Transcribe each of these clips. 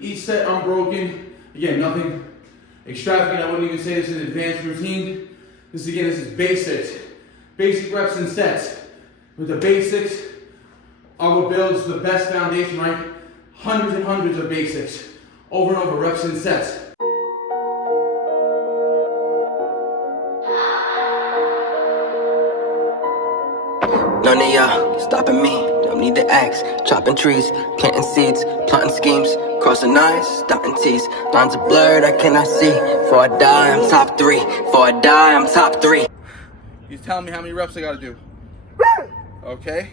Each set unbroken. Again, nothing extravagant. I wouldn't even say this is an advanced routine. This is basics. Basic reps and sets. With the basics are what builds the best foundation, right? Hundreds and hundreds of basics. Over and over, reps and sets. None of y'all stopping me, don't need the axe. Chopping trees, planting seeds, plotting schemes. Crossing lines, dotting T's. Lines are blurred, I cannot see. Before I die, I'm top 3. Before I die, I'm top 3. He's telling me how many reps I gotta do. Okay?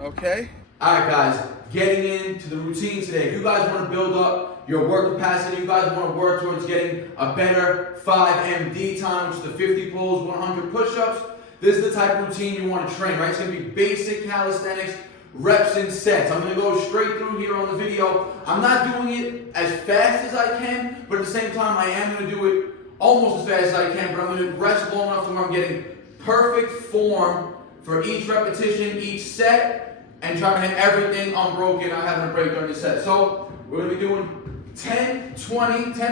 Okay? Alright guys, getting into the routine today. If you guys want to build up your work capacity, you guys want to work towards getting a better 5 MD time, which is the 50 pulls, 100 push-ups, this is the type of routine you want to train, right? It's going to be basic calisthenics, reps and sets. I'm going to go straight through here on the video. I'm not doing it as fast as I can, but at the same time, I am going to do it almost as fast as I can, but I'm going to rest long enough to where I'm getting perfect form for each repetition, each set, and trying to hit everything unbroken. I'm having a break during this set. So we're going to be doing 10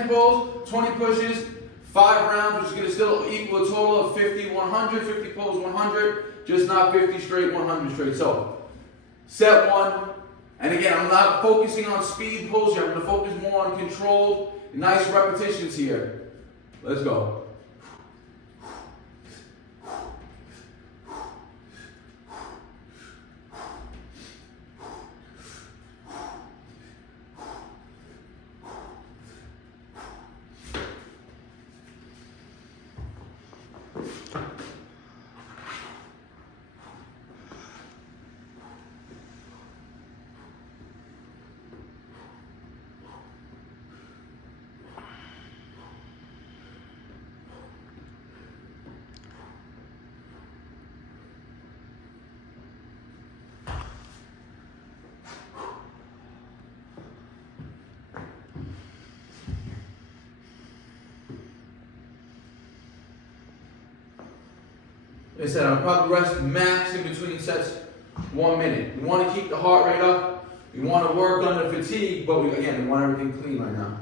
pulls, 20 pushes, 5 rounds, which is going to still equal a total of 50, 100, 50 pulls, 100, just not 50 straight, 100 straight. So set 1, and again, I'm not focusing on speed pulls here. I'm going to focus more on controlled, nice repetitions here. Let's go. Like I said, I'll probably rest max in between sets 1 minute. We want to keep the heart rate up. We want to work on the fatigue, but we want everything clean right now.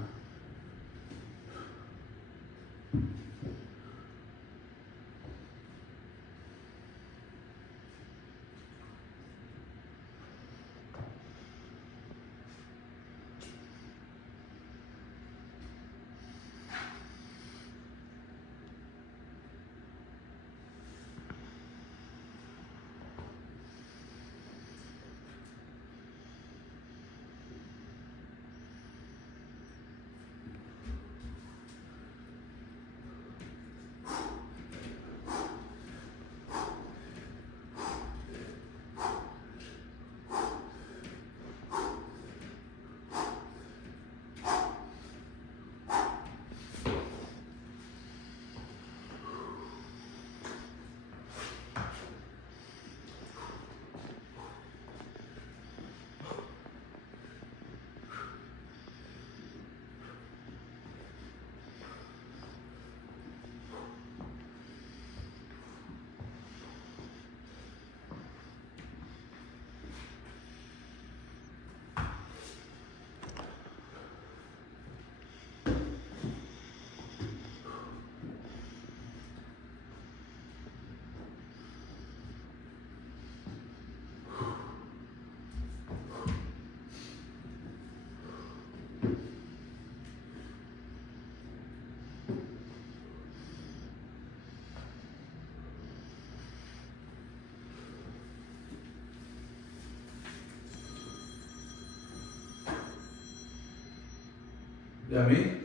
You know what I mean?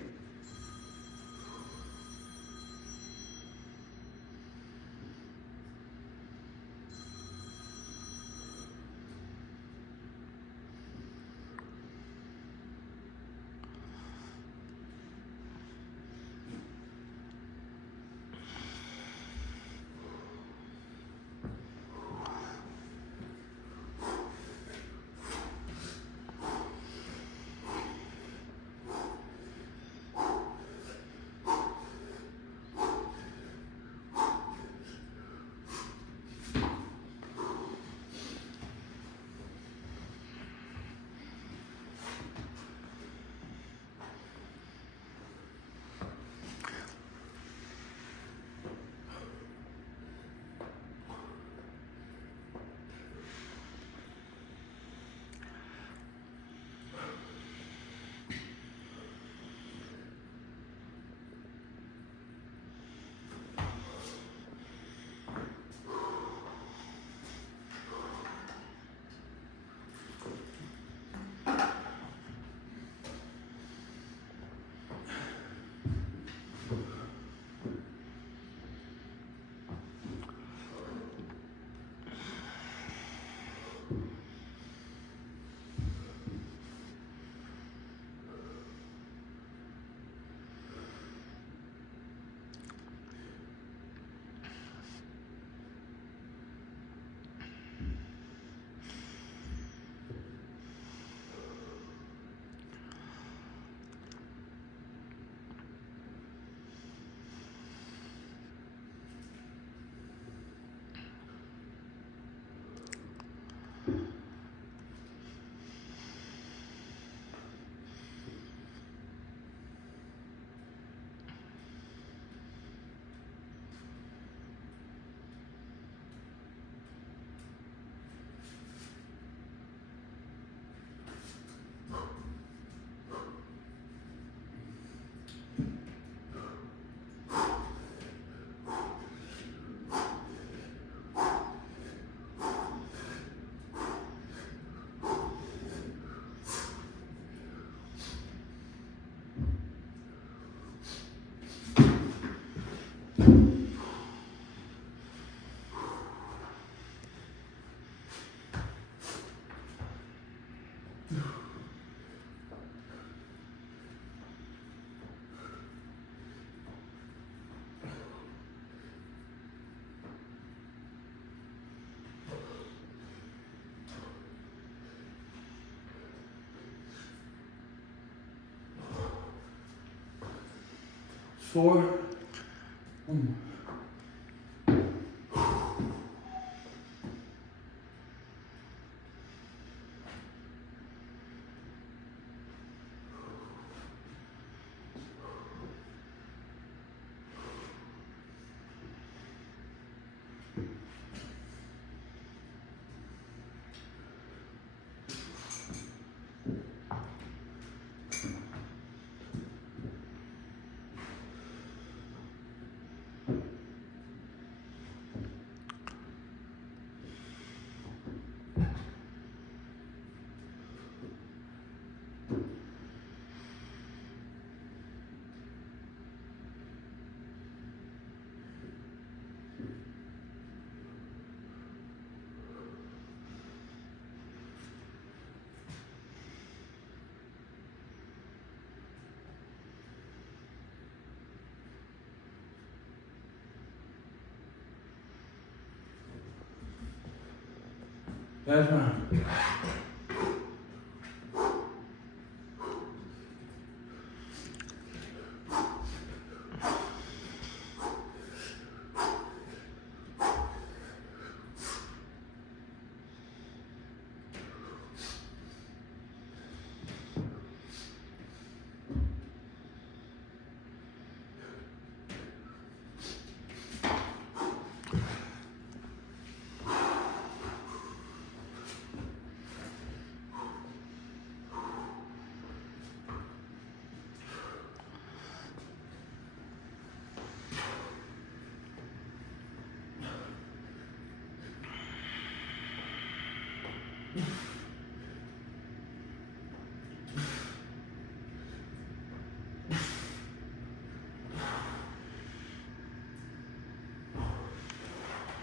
4. One more. Last round.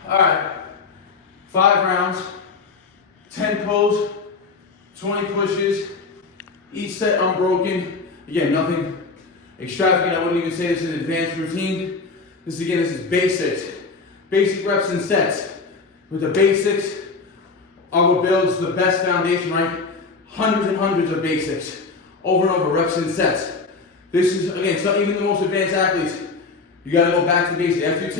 All right, 5 rounds, 10 pulls, 20 pushes, each set unbroken. Again, nothing extravagant. I wouldn't even say this is an advanced routine. This is basics. Basic reps and sets. With the basics are what builds the best foundation, right? Hundreds and hundreds of basics, over and over, reps and sets. This is, again, so even the most advanced athletes, you gotta go back to the basics.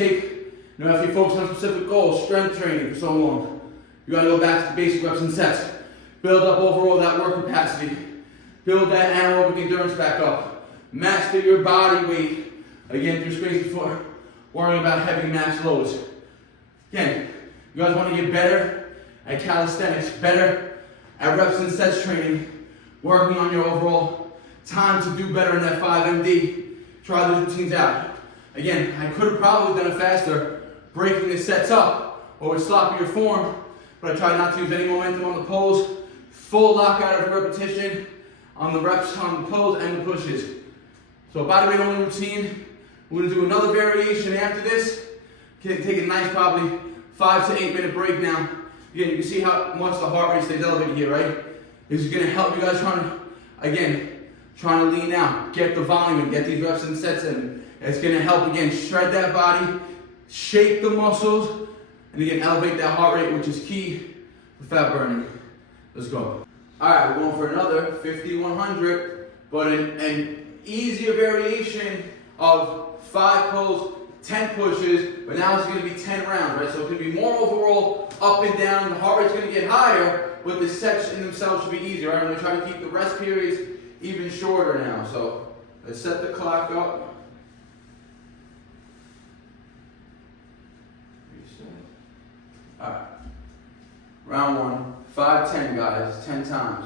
After you focus on specific goals, strength training for so long, you gotta go back to the basic reps and sets. Build up overall that work capacity. Build that anaerobic endurance back up. Master your body weight. Again, through space before worrying about heavy mass loads. Again, you guys wanna get better at calisthenics, better at reps and sets training, working on your overall time to do better in that 5MD. Try those routines out. Again, I could have probably done it faster, breaking the sets up or with sloppier form, but I tried not to use any momentum on the pulls. Full lockout of repetition on the reps, on the pulls and the pushes. So bodyweight only routine. We're gonna do another variation after this. Take a nice probably 5 to 8 minute break now. Again, you can see how much the heart rate stays elevated here, right? This is gonna help you guys trying to lean out, get the volume and get these reps and sets in. It's gonna help, again, shred that body, shake the muscles, and again, elevate that heart rate, which is key for fat burning. Let's go. All right, we're going for another 50-100, but an easier variation of 5 pulls, 10 pushes, but now it's gonna be 10 rounds, right? So it's gonna be more overall up and down. The heart rate's gonna get higher, but the sets in themselves should be easier, right? I'm gonna try to keep the rest periods even shorter now. So let's set the clock up. All right, round 1, 5, 10 guys, 10 times.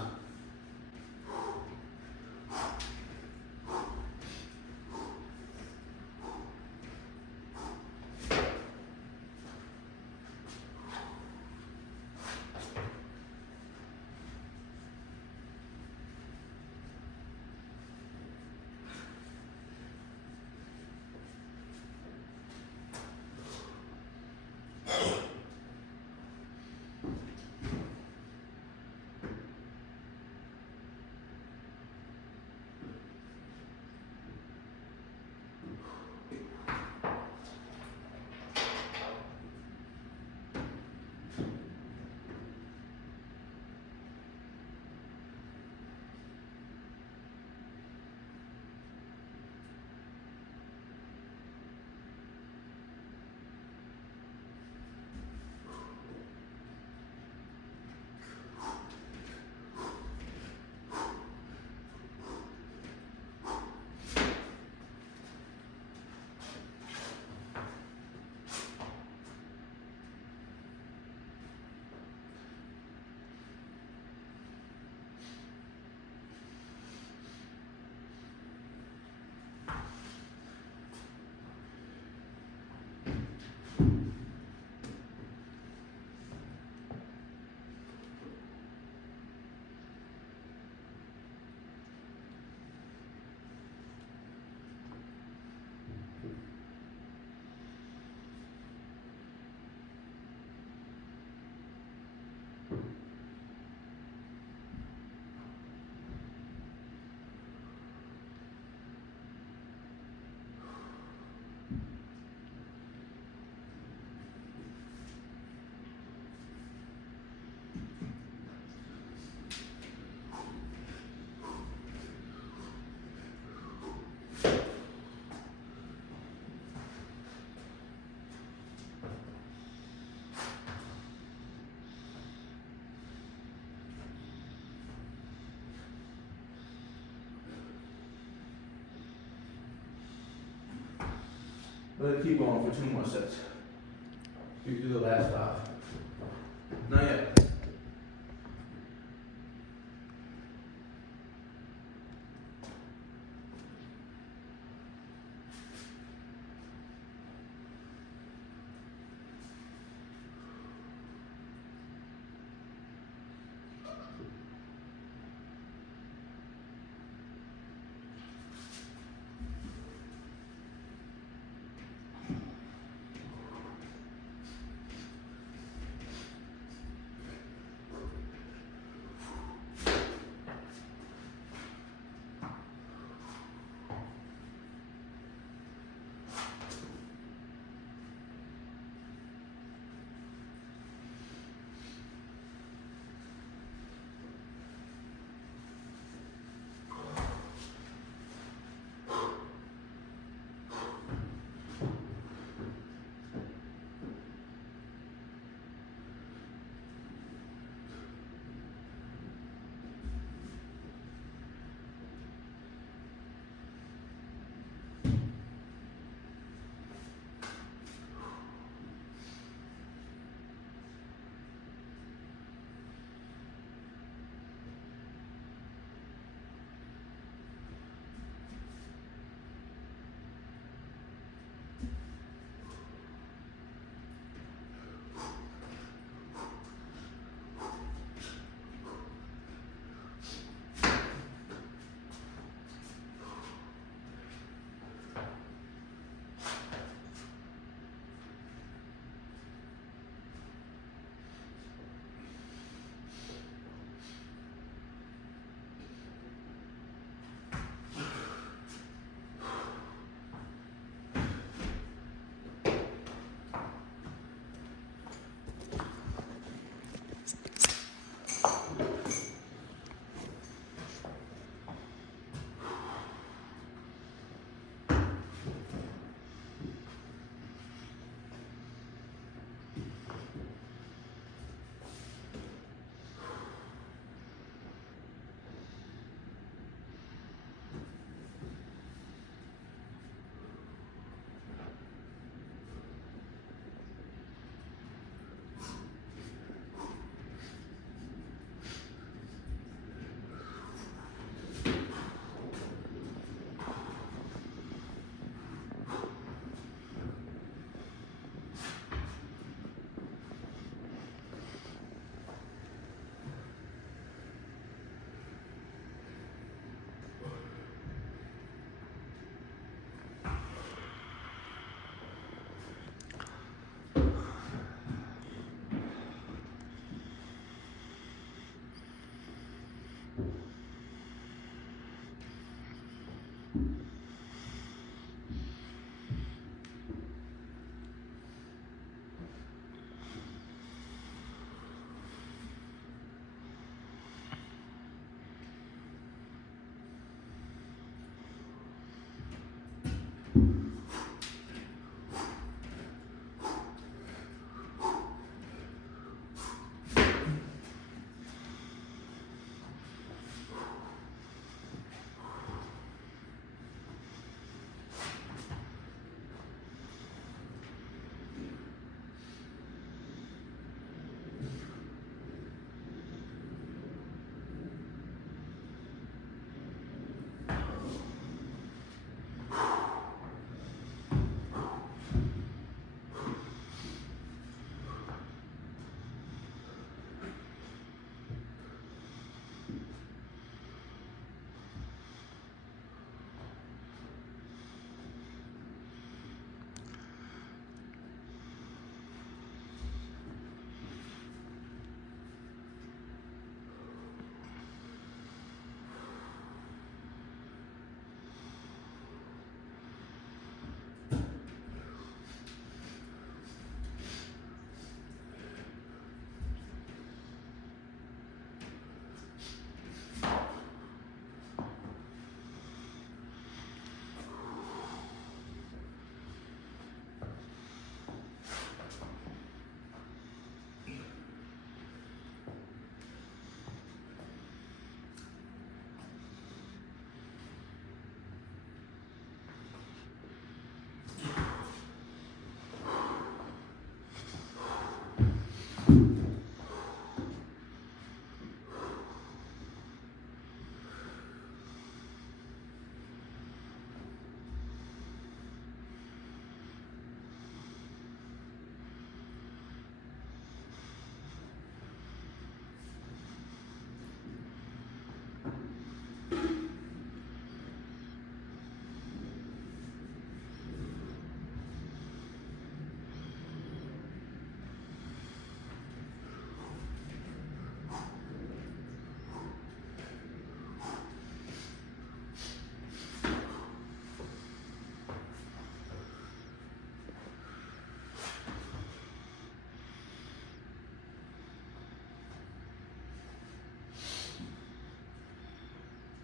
Let's keep going for 2 more sets. We can do the last 5. Not yet.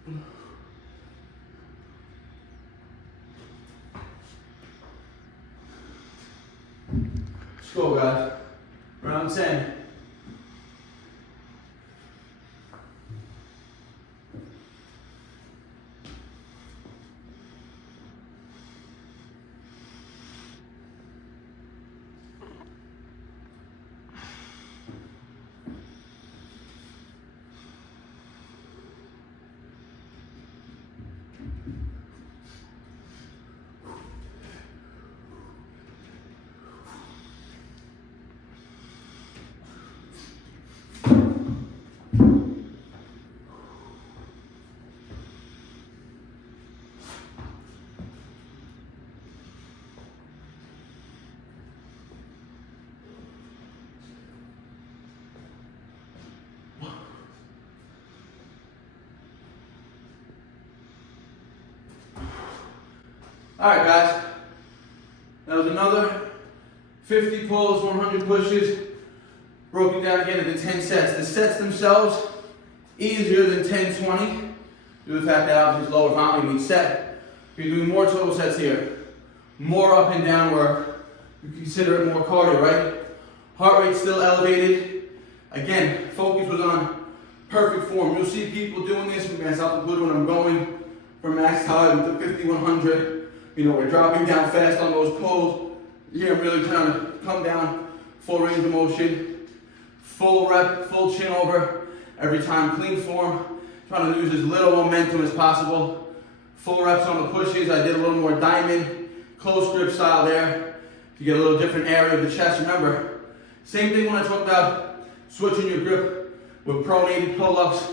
Let's go, guys. Round 10. All right, guys. That was another 50 pulls, 100 pushes, broken down again into 10 sets. The sets themselves, easier than 10, 20, due to the fact that obviously it's lower volume each set. You're doing more total sets here, more up and down work. You consider it more cardio, right? Heart rate still elevated. Again, focus was on perfect form. You'll see people doing this, myself included, when I'm going for max time with the 50, 100. You know, we're dropping down fast on those pulls. Here I'm really trying to come down, full range of motion, full rep, full chin over every time, clean form. Trying to use as little momentum as possible. Full reps on the pushes. I did a little more diamond, close grip style there to get a little different area of the chest. Remember, same thing when I talk about switching your grip with pronated pull-ups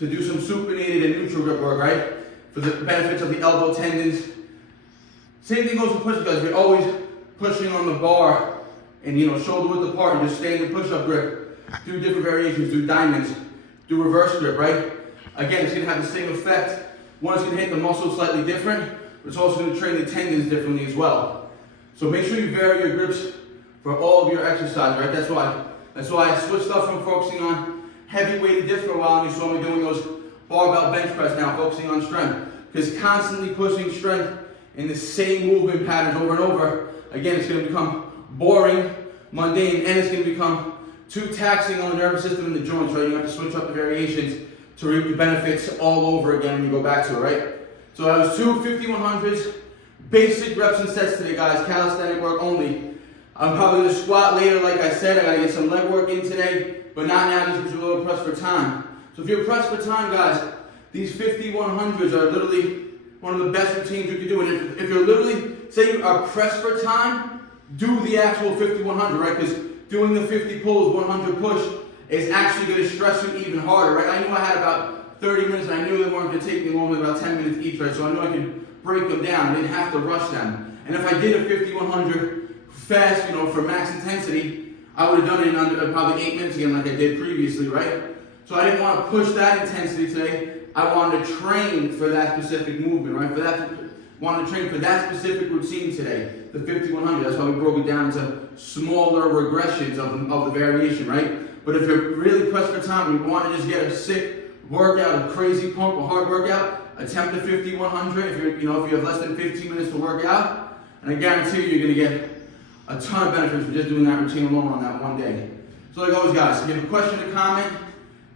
to do some supinated and neutral grip work, right? For the benefits of the elbow tendons. Same thing goes for push-ups, guys. You're always pushing on the bar and, you know, shoulder width apart. You just stay in the push-up grip. Do different variations, do diamonds, do reverse grip, right? Again, it's gonna have the same effect. One, it's gonna hit the muscle slightly different, but it's also gonna train the tendons differently as well. So make sure you vary your grips for all of your exercise, right? That's why I switched up from focusing on heavy weighted dips for a while, and you saw me doing those barbell bench press now, focusing on strength. Because constantly pushing strength in the same movement patterns over and over, again, it's going to become boring, mundane, and it's going to become too taxing on the nervous system and the joints, right? You have to switch up the variations to reap the benefits all over again when you go back to it, right? So that was two 50-100s, basic reps and sets today, guys, calisthenic work only. I'm probably going to squat later, like I said. I got to get some leg work in today, but not now just because we're a little pressed for time. So if you're pressed for time, guys, these 50-100s are literally one of the best routines you can do. And if you're literally, say you are pressed for time, do the actual 50-100, right? Because doing the 50 pulls, 100 push is actually going to stress you even harder, right? I knew I had about 30 minutes, and I knew they weren't going to take me longer than about 10 minutes each, right? So I knew I could break them down. I didn't have to rush them. And if I did a 50-100 fast, you know, for max intensity, I would have done it in under probably 8 minutes again, like I did previously, right? So I didn't want to push that intensity today. I wanted to train for that specific movement, right? Wanted to train for that specific routine today, the 50-100. That's why we broke it down into smaller regressions of the variation, right? But if you're really pressed for time and you want to just get a sick workout, a crazy pump, a hard workout, attempt the 50-100 if you have less than 15 minutes to work out, and I guarantee you, you're going to get a ton of benefits from just doing that routine alone on that one day. So like always, guys, if you have a question or comment,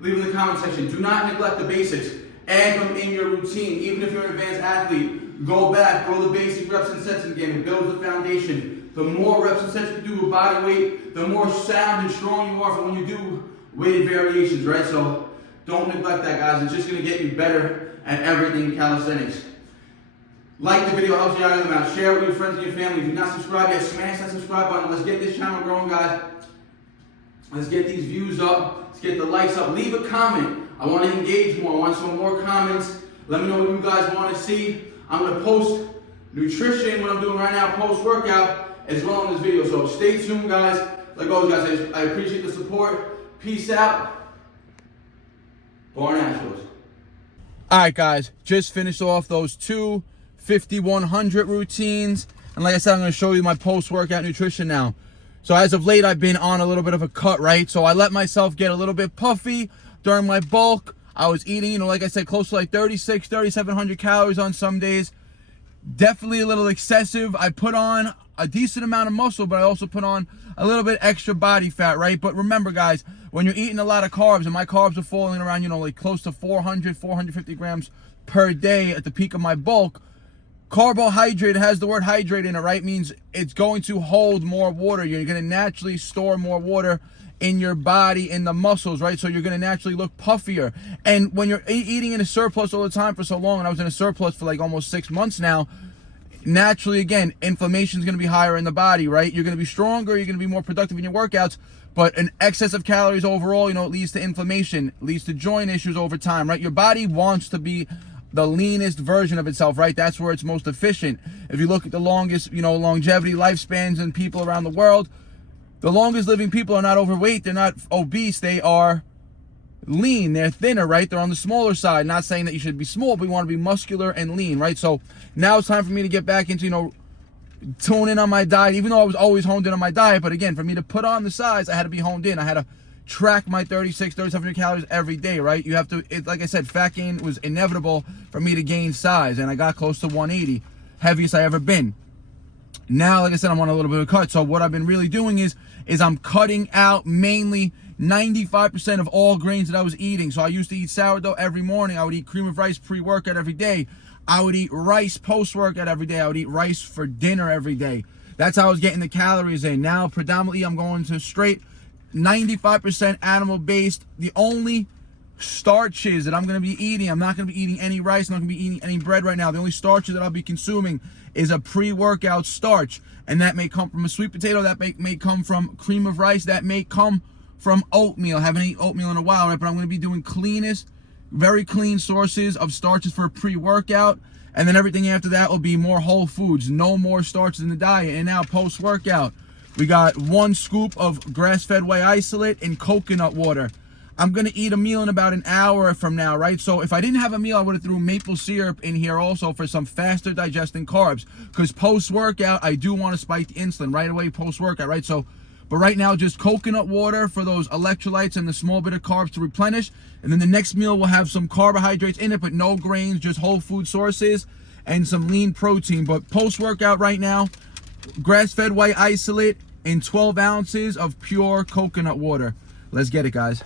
leave it in the comment section. Do not neglect the basics. Add them in your routine. Even if you're an advanced athlete, go back, grow the basic reps and sets again. It builds the foundation. The more reps and sets you do with body weight, the more sound and strong you are for when you do weighted variations, right? So don't neglect that, guys. It's just going to get you better at everything calisthenics. Like the video, helps you out of the mouth. Share it with your friends and your family. If you're not subscribed yet, smash that subscribe button. Let's get this channel growing, guys. Let's get these views up. Let's get the likes up. Leave a comment. I want to engage more. I want some more comments. Let me know what you guys want to see. I'm going to post nutrition, what I'm doing right now, post-workout, as well in this video. So stay tuned, guys. Like always, guys, I appreciate the support. Peace out. BARNATURALS. All right, guys. Just finished off those two 50-100 routines. And like I said, I'm going to show you my post-workout nutrition now. So as of late, I've been on a little bit of a cut, right? So I let myself get a little bit puffy during my bulk. I was eating, you know, like I said, close to like 3,700 calories on some days. Definitely a little excessive. I put on a decent amount of muscle, but I also put on a little bit extra body fat, right? But remember, guys, when you're eating a lot of carbs, and my carbs are falling around, you know, like close to 450 grams per day at the peak of my bulk, carbohydrate has the word hydrate in it, right? Means it's going to hold more water. You're going to naturally store more water in your body, in the muscles, right? So you're going to naturally look puffier. And when you're eating in a surplus all the time for so long, and I was in a surplus for like almost 6 months now, naturally, again, inflammation is going to be higher in the body, right? You're going to be stronger, you're going to be more productive in your workouts, but an excess of calories overall, you know, it leads to inflammation, leads to joint issues over time, right? Your body wants to be the leanest version of itself, right? That's where it's most efficient. If you look at the longest, you know, longevity lifespans in people around the world, the longest living people are not overweight, they're not obese, they are lean, they're thinner, right? They're on the smaller side. Not saying that you should be small, but we want to be muscular and lean, right? So now it's time for me to get back into, you know, tune in on my diet, even though I was always honed in on my diet. But again, for me to put on the size, I had to be honed in. I had to track my 3,700 calories every day, right? You have to, like I said, fat gain was inevitable for me to gain size, and I got close to 180, heaviest I ever been. Now, like I said, I'm on a little bit of a cut. So what I've been really doing is I'm cutting out mainly 95% of all grains that I was eating. So I used to eat sourdough every morning. I would eat cream of rice pre-workout every day. I would eat rice post-workout every day. I would eat rice for dinner every day. That's how I was getting the calories in. Now, predominantly, I'm going to straight 95% animal-based. The only starches that I'm going to be eating, I'm not going to be eating any rice, I'm not going to be eating any bread right now. The only starches that I'll be consuming is a pre-workout starch, and that may come from a sweet potato, that may come from cream of rice, that may come from oatmeal. I haven't eaten oatmeal in a while, right? But I'm going to be doing cleanest, very clean sources of starches for a pre-workout, and then everything after that will be more whole foods, no more starches in the diet. And now post-workout, we got 1 scoop of grass-fed whey isolate and coconut water. I'm going to eat a meal in about an hour from now, right? So if I didn't have a meal, I would have threw maple syrup in here also for some faster digesting carbs. Because post-workout, I do want to spike the insulin right away post-workout, right? So, but right now, just coconut water for those electrolytes and the small bit of carbs to replenish. And then the next meal will have some carbohydrates in it, but no grains, just whole food sources and some lean protein. But post-workout right now, grass-fed whey isolate and 12 ounces of pure coconut water. Let's get it, guys.